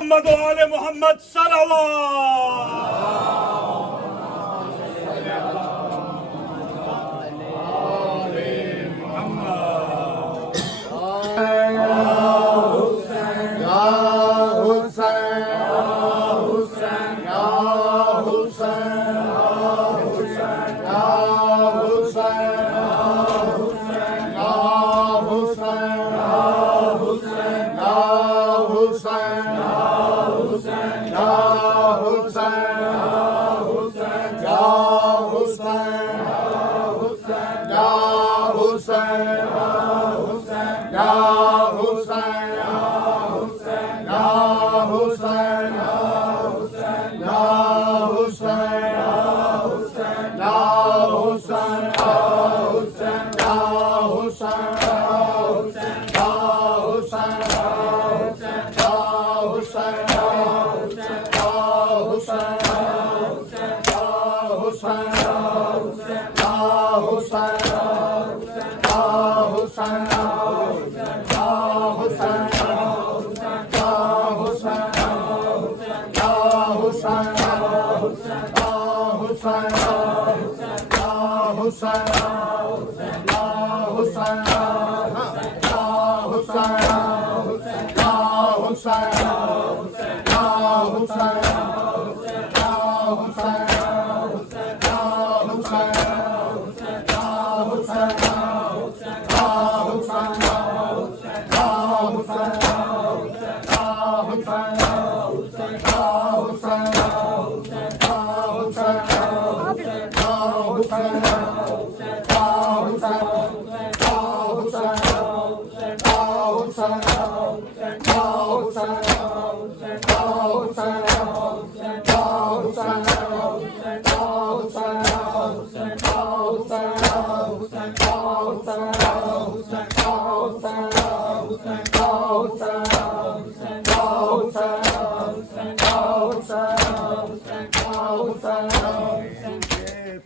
मोहम्मद आले मोहम्मद सल्लल्लाहु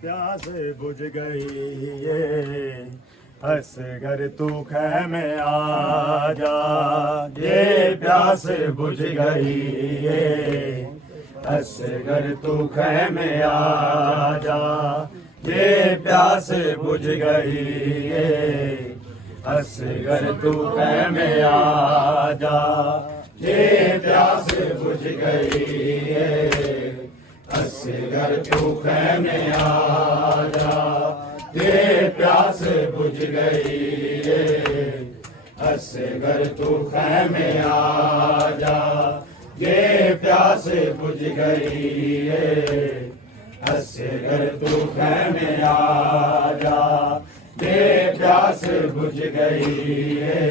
प्यास बुझ गई ये असगर तू खैमे आजा, ये प्यास बुझ गई ये असगर तू खैमे आजा, ये प्यास बुझ गई ये असगर तू खैमे आजा, ये प्यास बुझ गई ये असगर तू खैमे आजा, ये प्यास बुझ गई ये असगर तू खैमे आजा, ये प्यास बुझ गई ये असगर तू खैमे आजा, ये प्यास बुझ गई ये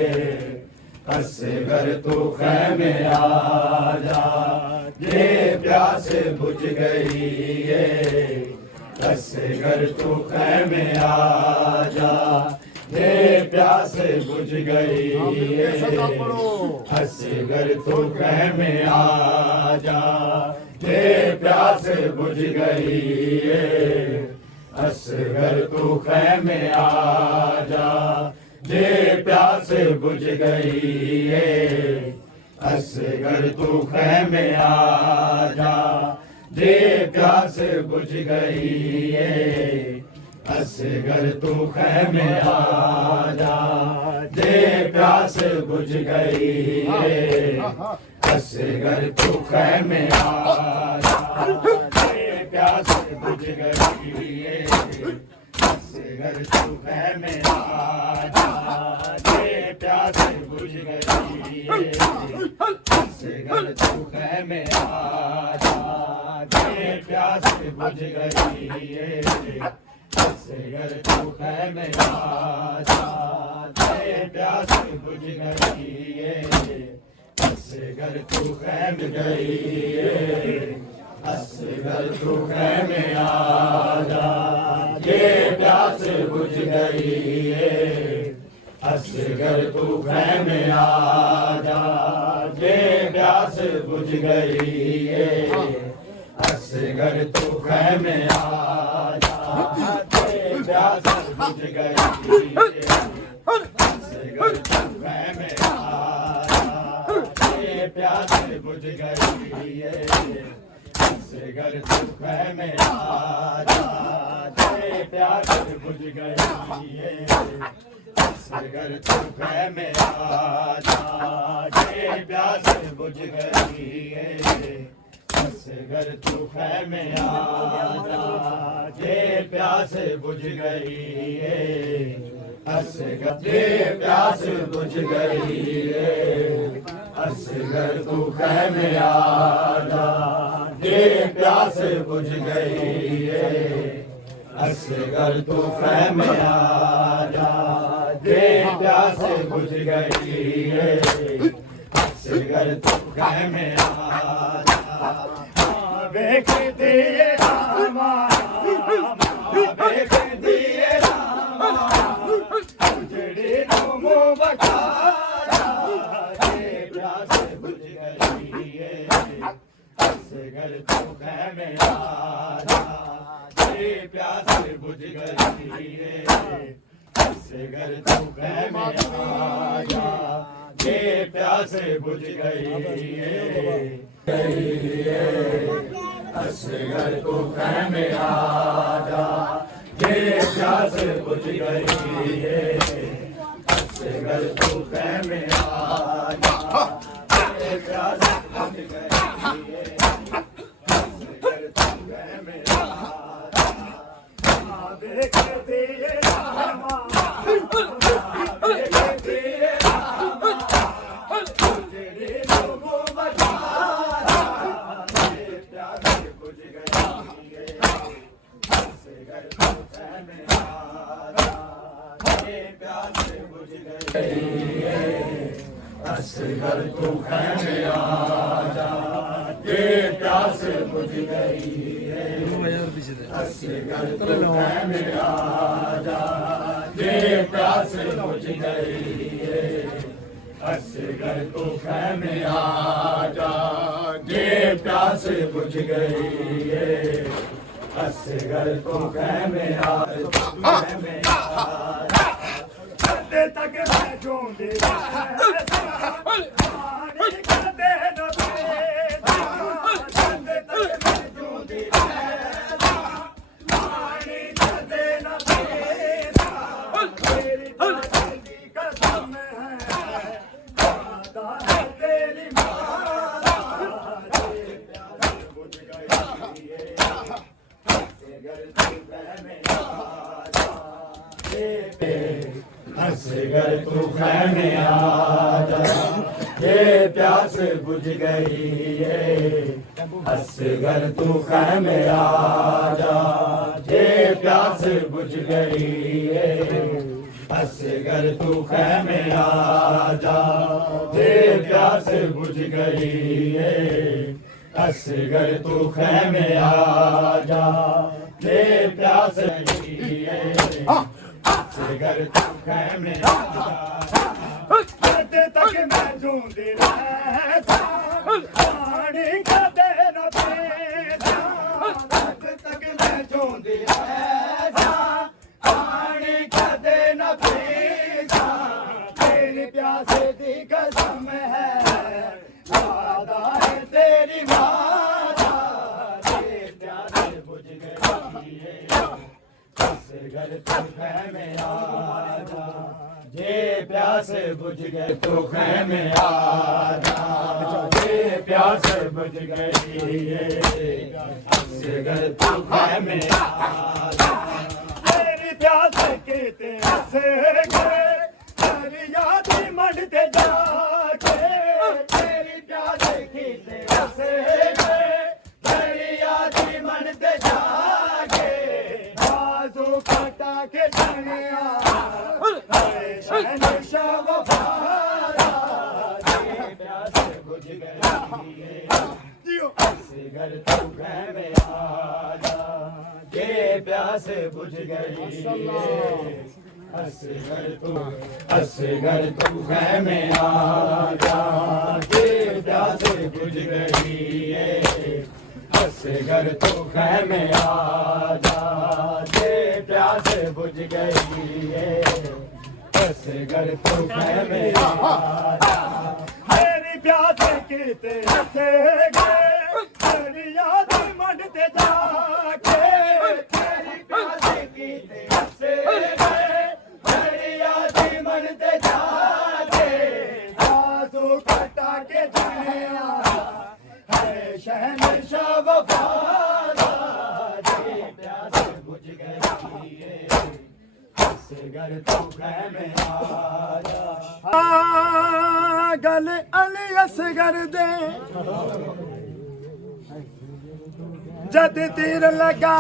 असगर तू खैमे आजा, ये प्यास बुझ गई ये असगर तू खैमे आजा, ये प्यास बुझ गई ये असगर तू खैमे आजा, ये प्यास बुझ गई ये असगर तू खैमे आजा, ये प्यास बुझ गई ये असगर तू खैमे आजा, ये प्यास बुझ गई ये असगर तू खैमे आजा, ये प्यास बुझ गई ये असगर तू खैमे आजा, ये प्यास बुझ गई ये असगर तू खैमे आजा, ये प्यास बुझ गई ये असगर तू खैमे आजा, ये प्यास बुझ गई ये असगर तू खैमे आजा, ये प्यास बुझ गई ये असगर तू खैमे गई ये असगर तू खैमे आजा, ये प्यास बुझ गई ये असगर तू खैमे आजा, ये प्यास बुझ गई ये असगर तू खैमे आजा, ये प्यास बुझ गई ये असगर तू खैमे आजा, ये प्यास बुझ गई है असगर तू ख़ैमे आजा दे प्यास बुझ गई है असगर तू ख़ैमे आजा दे प्यास बुझ गई है असगर तू ख़ैमे आजा दे प्यास बुझ गई है असगर दे प्यास बुझ गई है असगर तू ख़ैमे आजा दे प्यास बुझ गई है असगर तू ख़ैमे आजा दे प्यास बुझ गई है असगर तू ख़ैमे आजा देख दिए रामा देख दिए रामा उजड़ी नो बखारा दे प्यास बुझ गई है असगर तू ख़ैमे आजा दे प्यास बुझ गई है असगर तू ख़ैमे आजा दे प्यास बुझ गई है असगर तू ख़ैमे आजा दे प्यास बुझ गई है असगर तू ख़ैमे आजा दे प्यास बुझ गई है असगर तू ख़ैमे आजा देख दिए रामा देख दिए रामा उजड़े नो बखारा दे प्यास बुझ गई है असगर तू ख़ैमे आजा दे प्यास बुझ गई है असगर तू ख़ैमे आजा दे प्यास बुझ गई है असगर तू ख़ैमे आजा दे प्यास बुझ गई है असगर तू ख़ैमे आजा दे प्यास बुझ गई है असगर तू ख़ैमे आजा कदे तक मैं ढूंढी पानी कदे न पेदा कदे तक मैं ढूंढी पानी कदे न पेदा तेरी बात की कसम है वादा है तेरी मारा दे प्यास बुझ गई है असगर तू ख़ैमे आजा असगर तू ख़ैमे आजा दे प्यास बुझ गई है असगर तू ख़ैमे आजा दे प्यास बुझ गई है असगर तू ख़ैमे आजा दे प्यास बुझ गई है असगर तू ख़ैमे आजा दे प्यास गई है असगर तू ख़ैमे आजा कदे तक मैं ढूंढी रहता पानी कदे न पेदा कदे तक मैं ढूंढी रहता पानी कदे न पेदा तेरी प्यास दी कसम है वादा है तेरी वादा दे प्यास बुझ गई है असगर तू ख़ैमे आजा दे प्यास बुझ गई तू ख़ैमे आजा दे प्यास बुझ गई है असगर तू ख़ैमे आजा तेरी प्यास के तेरे तेरी याद मंडते जाके तेरी प्यास की तेरी याद मंडते जाके बाजू कटा के जनिया शहनशाह वफारा दे प्यास बुझ गई है असगर तू ख़ैमे आजा दे प्यास बुझ गई है असगर तू ख़ैमे आजा दे प्यास बुझ गई है असगर तू ख़ैमे आजा दे प्यास बुझ गई है असगर तू ख़ैमे आजा मेरी प्यास कीते हसे गए दरिया दी मंड ते जाके तेरी प्यास कीते हसे गए दरिया दी मंड ते जाके आंसू कटा के जाया है शहंशाह वफादा जी प्यास बुझ गई असगर तू में आजा गल अली असगर दे जद तीर लगा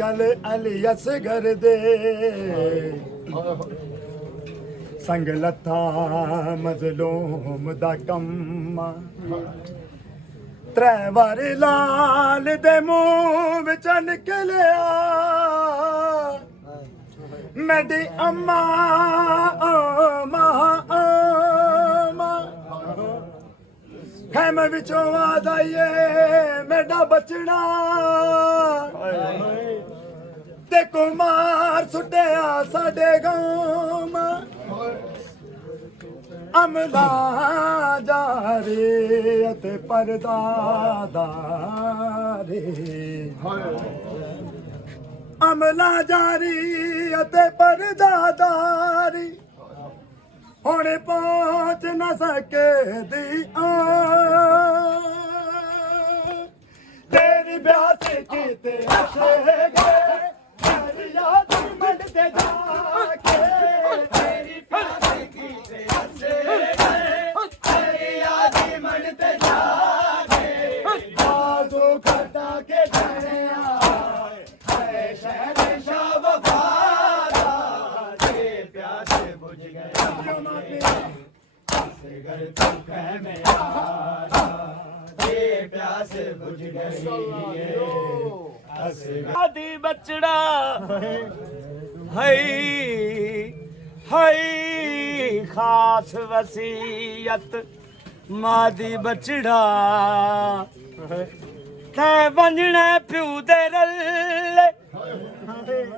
गल अली असगर दे संग लथा मजलूम दा कम्मा त्रै वारी लाल दे मुंह विच निकलिया मेरी अम्मा खैम विचों आवाज आई मेरा बचना ते कुमार सुटिया साडे गांव अमला जारे ते परदादारे अमला जारी ते परदादारी हुण पहुंच न सके दी तेरी ब्यास कीते हसे गए दरिया दी मंड ते जाके तेरी ब्यास कीते हसे गए दरिया दी मंड ते जाके आंसू खटा के जाया है शहंशाह वफादा जी प्यास बुझ गई असगर तू में आजा जी प्यास बुझ गई आदि बचड़ा है खास वसीयत मादी बचड़ा ते वंजने प्यू दे रले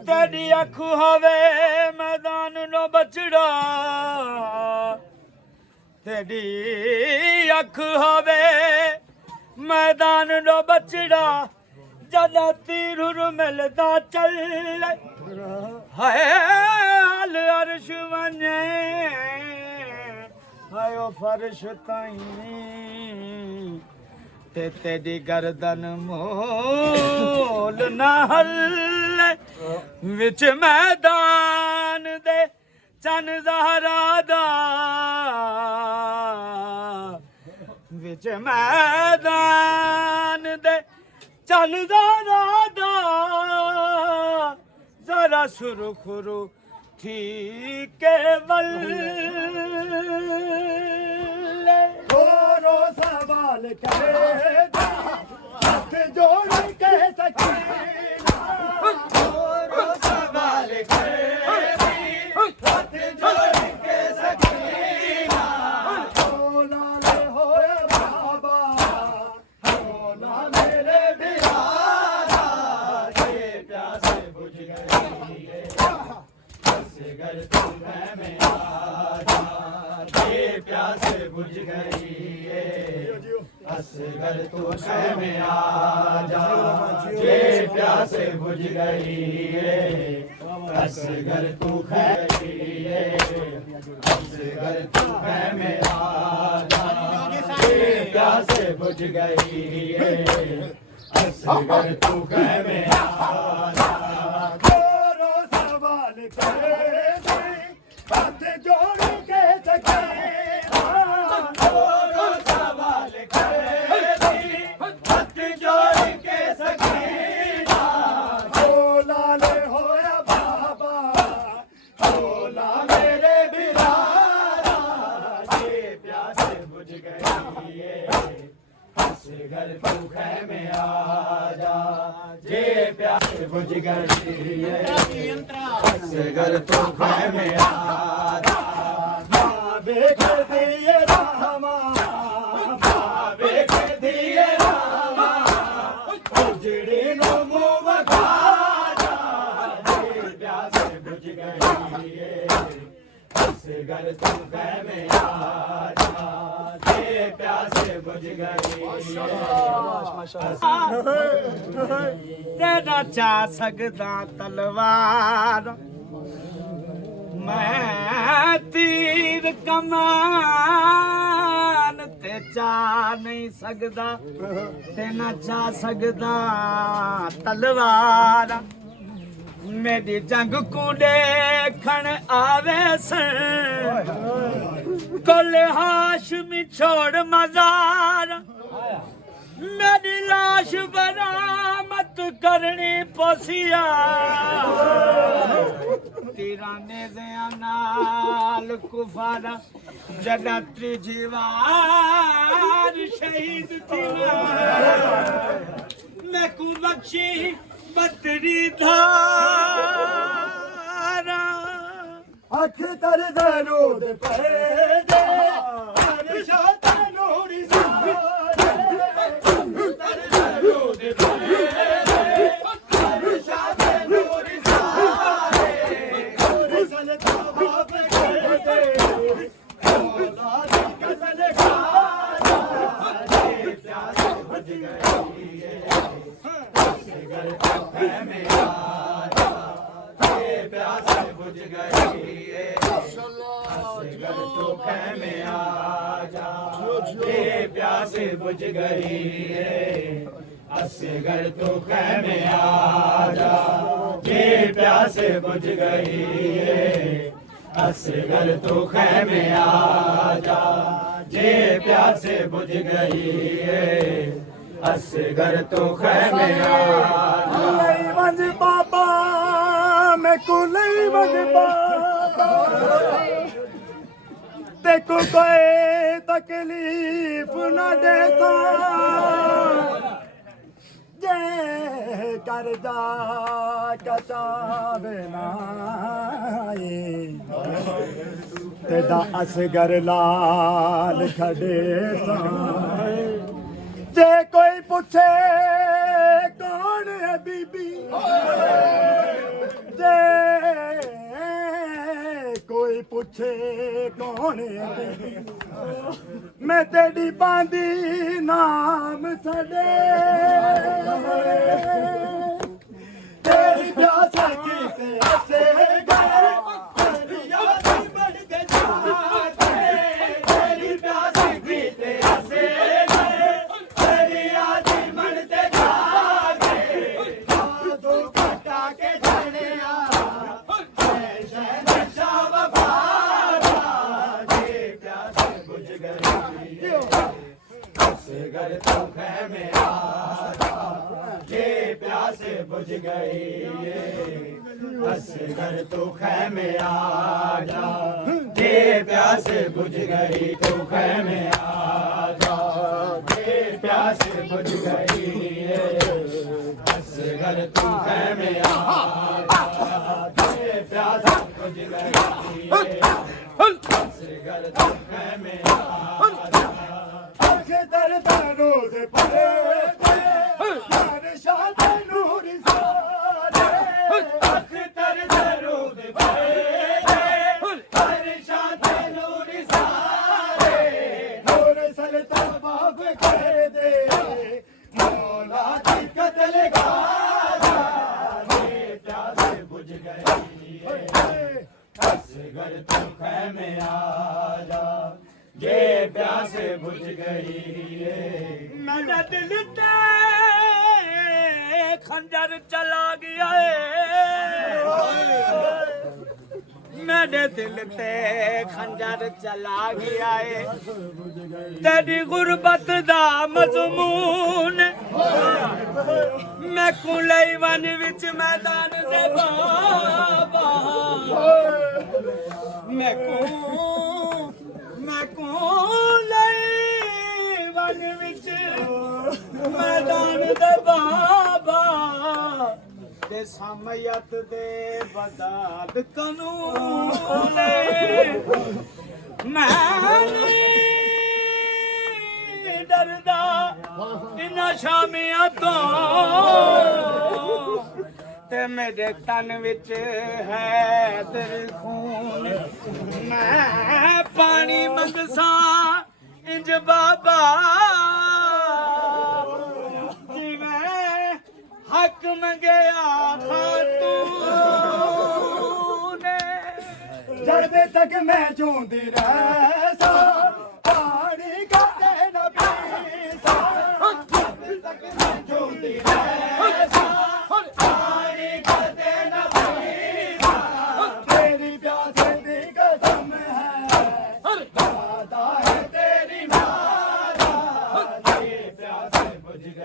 तेरी अख हवे मैदान नो बचड़ा तेरी अख हवे मैदान नो बचड़ा जदा तीर मिलदा चल हाय हाल अर्श वने हाय ओ फर्श ताईं ते तेरी गर्दन मोल न हल विच मैदान दे चन ज़हरा दा विच मैदान दे चन ज़हरा दा जरा सुरखुरु थी केवल थोरो सवाल करे हाथ जोड़ के सकीना थोरो सवाल करे हाथ जोड़ के सकीना होना ले होए बाबा होना मेरे बिरादा ये प्यास बुझ गई असगर तू में आजा ये प्यास बुझ गई असगर तू में आजा ये प्यास बुझ गई असगर तू गई असगर तू में आजा ये प्यास बुझ गई असगर तू में आजा थोरो सवाल करे हाथ जोड़ के सके थोरो सवाल करे हाथ जोड़ के सकीना बोला ले होया बाबा बोला मेरे बिरादा ये प्यास बुझ गई असगर तू में आजा ये प्यास बुझ गई असगर तू में आजा बेख दिए रामा बेख दिए रामा उजड़ी नो मुँह खाजा ये प्यास बुझ गई असगर तू खैमे आजा जे प्यास बुझ गई तेरा चा सकदा तलवार मैं तीर कमान ते चा नहीं सकदा ते ना चा सकदा तलवार मेरी जंग को देखण आवे सन कोले हाशमी छोड़ मजार मेरी लाश बरामद करनी पोसिया तिराने दे नाल कुफारा जदा त्रीजी वार शहीद थी मैं को बख्शी बतरी धारा अख तर दरूद पे दे हर शात नूरी सारे तर दरूद पे दे हर शात नूरी सारे सल तवाब कर दे मौला दी कसम खाजा जे प्यास बुझ गई असगर तो खैमे आजा जे प्यास बुझ गई असगर तो खैमे आजा जे प्यास बुझ गई असगर तो खैमे आजा जे प्यास बुझ गई असगर तो खैमे आजा जे प्यास बुझ गई असगर तो खैमे आजा वंज बाबा मैं कुलई वंज बाबा देखो कोई तकलीफ न देता जे कर जा कचावे नाए तेदा असगर लाल खड़े सा जे कोई पूछे कौन है बीबी जे कोई पूछे कौन है बीबी मैं तेरी बांधी नाम सदे तेरी प्यास की से गए तेरी याद बढ़ के जाते तेरी प्यास की से गए तेरी याद बढ़ते जाते यादों कटा के जाने नशा वफारा जे प्यास बुझ गई असगर तो खैमे आजा जे प्यास बुझ गई असगर तो खैमे आजा जे प्यास बुझ गई तो खैमे आजा जे प्यास बुझ गई असगर तो खैमे आजा जे प्यास बुझ गई असगर तो खैमे आजा दर दरूद पे हर शात नूरी सारे अख तर दरूद पे हर शात नूरी सारे नूर सल तवाब कर दे मौला की कत्ल गाजा जे प्यास बुझ गई असगर तो खैमे आजा जे प्यास बुझ गई मेरा दिल ते खंजर चला गया मेरे दिल ते खंजर चला गया तेरी गुरबत दा मजमून मैं कुलई वन विच मैदान दे बाबा मैं कुलई वन विच मैदान दे बाबा ते समयत दे बदाद कानून मैं नहीं डरदा इन्हां शामियां तो ਤੇ ਮੇਰੇ ਤਨ ਵਿੱਚ ਹੈ ਤੇਰੇ ਖੂਨ ਮੈਂ ਪਾਣੀ ਮੰਗਸਾਂ ਇੰਜ ਬਾਬਾ ਜਿਵੇਂ ਹੱਕ ਮੰਗਿਆ ਖਾਤੂ ਨੇ ਜਦ ਤੱਕ ਮੈਂ ਜਿਉਂਦੀ ਰਹਿ ਸਾਂ ਪਾਣੀ ਕਦੇ ਨਾ ਪੀਸਾਂ ਜਦ ਤੱਕ ਮੈਂ ਜਿਉਂਦੀ ਰਹਿ ਸਾਂ ਪਾਣੀ ਕਦੇ ਨਾ ਪੀਸਾਂ ਤੇਰੀ ਪਿਆਸੇ ਦੀ ਕਸਮ ਹੈ ਦਾਦਾ ਹੈ ਤੇਰੀ ਮਾਂ ਦੀ ਪਿਆਸੇ ਬੁਝ ਗਈ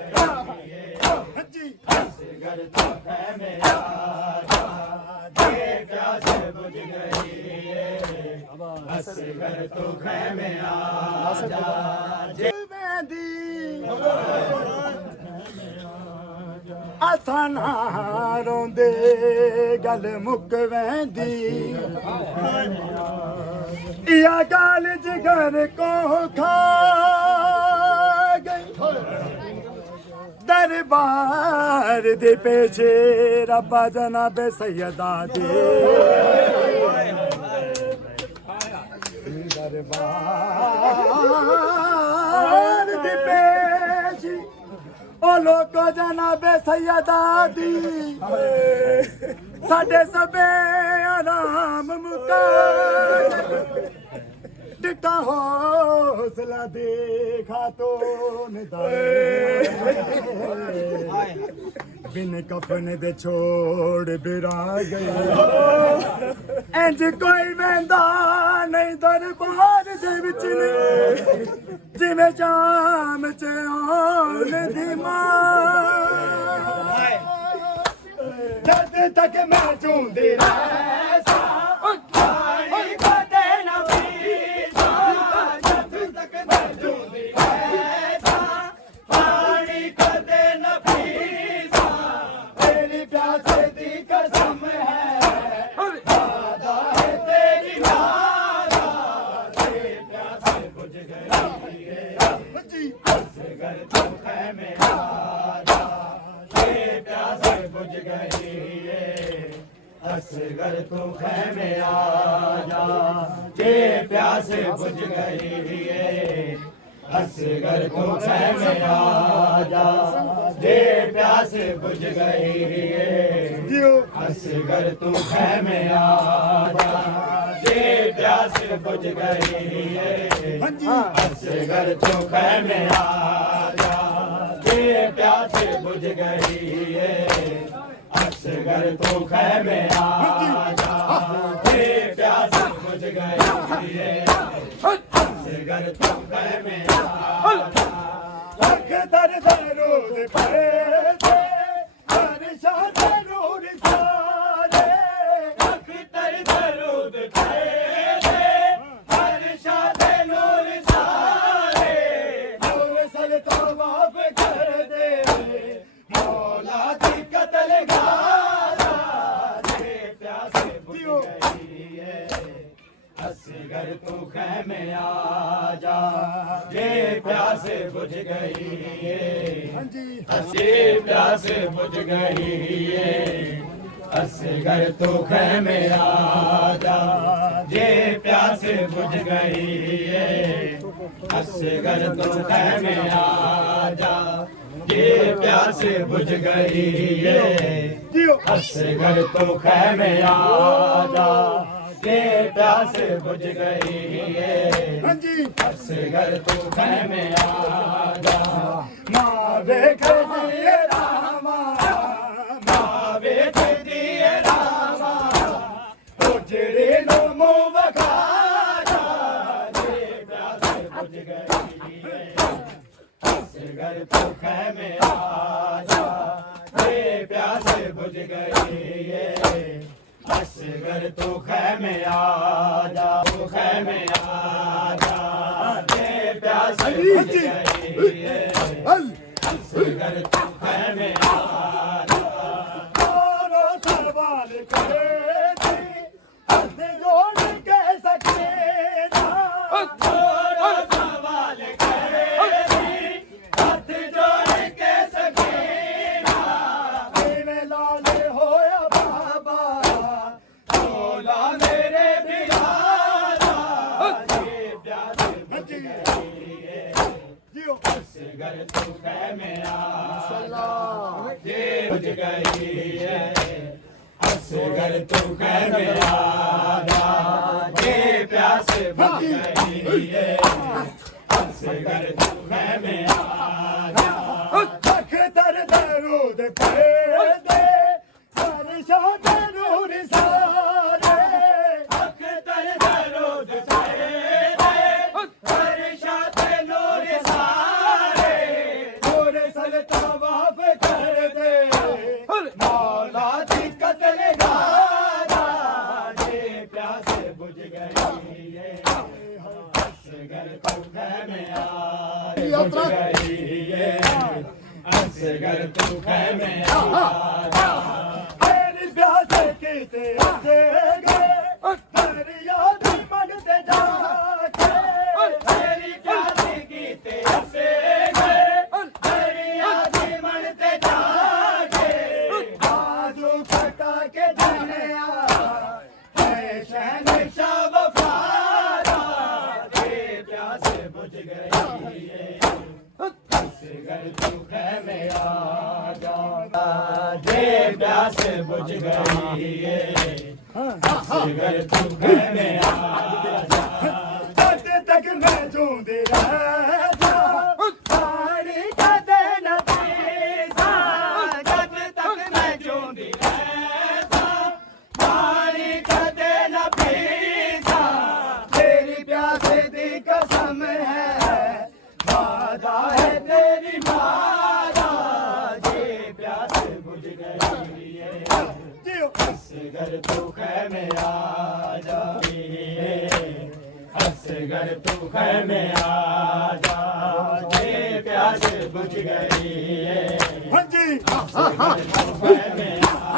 ਜੀ ਅਸਗਰ ਤੋਂ ਹੈ ਮੇਰਾ ਦੇ ਪਿਆਸੇ ਬੁਝ ਗਈ ਅਸਗਰ ਤੋਂ ਹੈ ਮੇਰਾ ਜੇ ਦੀ ਅਸਾਂ ਨਾ ਰੋਂਦੇ ਗੱਲ ਮੁੱਕ ਵੈਂਦੀ ਇਹ ਗੱਲ ਜਿਗਰ ਕੋ ਖਾ ਗਈ दरबार दे पेशे रब्बा जनाबे सैयदा दे दरबार दे पेशे ओ लोको जनाबे सैयदा दी साडे सबे आराम मुका डिटा हौसला देखा तो बिन कफन दे छोड़ बिरा गए इंज कोई वेंदा नहीं दरबार दे विच जिवें शाम च आउण दी मां जद तक मैं जिउंदी रह सां असगर तू खैमे आजा जे प्यासे बुझ गई है असगर तू खैमे आजा जे प्यासे बुझ गई है असगर तू खैमे आजा जे प्यासे बुझ गई है असगर तू खैमे आजा जे प्यासे बुझ गई है असगर तू खैमे आजा जे प्यास बुझ गई है असगर तू खैमे आजा लख दर दरूद पड़े हर शाद नूर सारे लख दर दरूद पड़े हर शाद नूर सारे नूर सल तवाफ कर दे मौला दी कतल असगर तू खैमे आजा जे प्यासे बुझ गई है जे प्यासे बुझ गई है असगर तू खैमे आजा जे प्यासे बुझ गई है असगर तू खैमे आजा जे प्यासे बुझ गई है असगर तू खैमे आजा जे प्यास बुझ गई है असगर तू खैमे आजा माँ देख दिए रामा माँ देख दिए रामा उजड़े नो मुँह बखारा जे प्यास बुझ गई है असगर तू खैमे आजा जे प्यास बुझ गई है असगर तू खैमे आजा तू खैमे आजा जे प्यास बुझ गई है असगर तू खैमे आजा और सरवाल करे थी हाथ जोड़ के सके ना और सवाल करे थी हाथ जोड़ के सके ना लाले हो असगर तू खैमे आजा जे बुझ गई है असगर तू खैमे आजा जे प्यास बुझ गई है असगर तू खैमे आजा अख्तर दरूद दे बारिशों के नूर सारे अख्तर दरूद दे बारिशों के नूर सारे नूर सल तवाफ कर दे मौला दी कत्ल गाजा जे प्यास बुझ गई है असगर तू खैमे आजा बुझ गई है असगर तू खैमे आजा तेरी प्यास की तेरे दरिया दी मंगते जाके तेरी प्यास की तेरे दरिया दी मनते जाके आजू खटा के जाने शहनशाह वफादा जे प्यास बुझ गई है असगर तू खैमे आजा जे प्यास बुझ गई है असगर तू खैमे आजा जब तक मैं जूंदी रहता पानी कदे न पीसा जब तक मैं जूंदी रहता पानी कदे न पीसा तेरी प्यास दी कसम है वादा है तेरी मादा जे प्यास बुझ गई है असगर तू खैमे आजा असगर तू खैमे आजा जे प्यास बुझ गई है हाँ जी असगर तू खैमे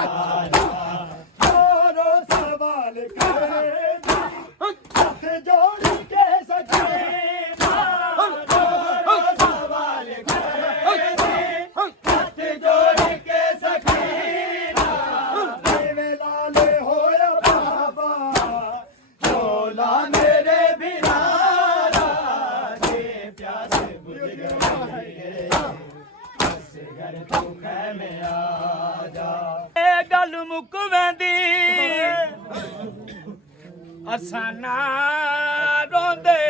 आजा और सवाल करेगी हाथ जोड़ के सके सवाल करेगी हाथ जोड़ के सकीना लाले होया बाबा झोला मेरे बिनारा जे प्यास बुझ गई है असगर तू खैमे आजा ਇਹ ਗੱਲ ਮੁੱਕ ਵੈਂਦੀ ਅਸਾਂ ਨਾ ਰੋਂਦੇ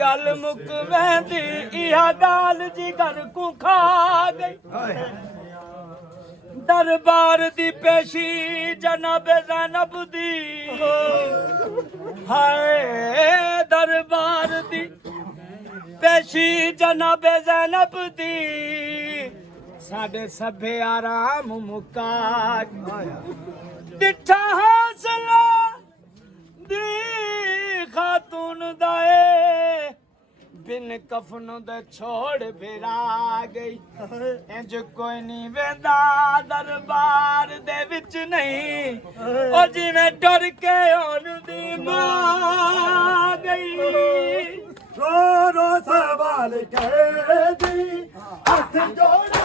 ਗੱਲ ਮੁੱਕ ਵੈਂਦੀ ਇਹ ਗੱਲ ਜਿਗਰ ਕੋ ਖਾ ਗਈ ਦਰਬਾਰ ਦੀ ਪੇਸ਼ੀ ਜਨਾਬ ਜ਼ੈਨਬ ਦੀ ਹਾਏ ਦਰਬਾਰ ਦੀ ਪੇਸ਼ੀ ਜਨਾਬ ਜ਼ੈਨਬ ਦੀ ਸਾਡੇ ਸਭੇ ਆਰਾਮ ਮੁਕਾ ਡਿੱਠਾ ਹੌਸਲਾ ਦੀ ਖਾਤੂਨ ਦਾਏ ਬਿਨ ਕਫਨ ਦੇ ਛੋੜ ਫੇਰਾ ਗਈ ਇੰਜ ਕੋਈ ਨਹੀਂ ਵੇਂਦਾ ਦਰਬਾਰ ਦੇ ਵਿੱਚ ਨਹੀਂ ਉਹ ਜਿਵੇਂ ਟੁਰ ਕੇ ਹੁਣ ਦੀ ਮਾਂ ਗਈ ਰੋ ਰੋ ਸਵਾਲ ਕਰਦੀ ਹੱਥ ਜੋੜ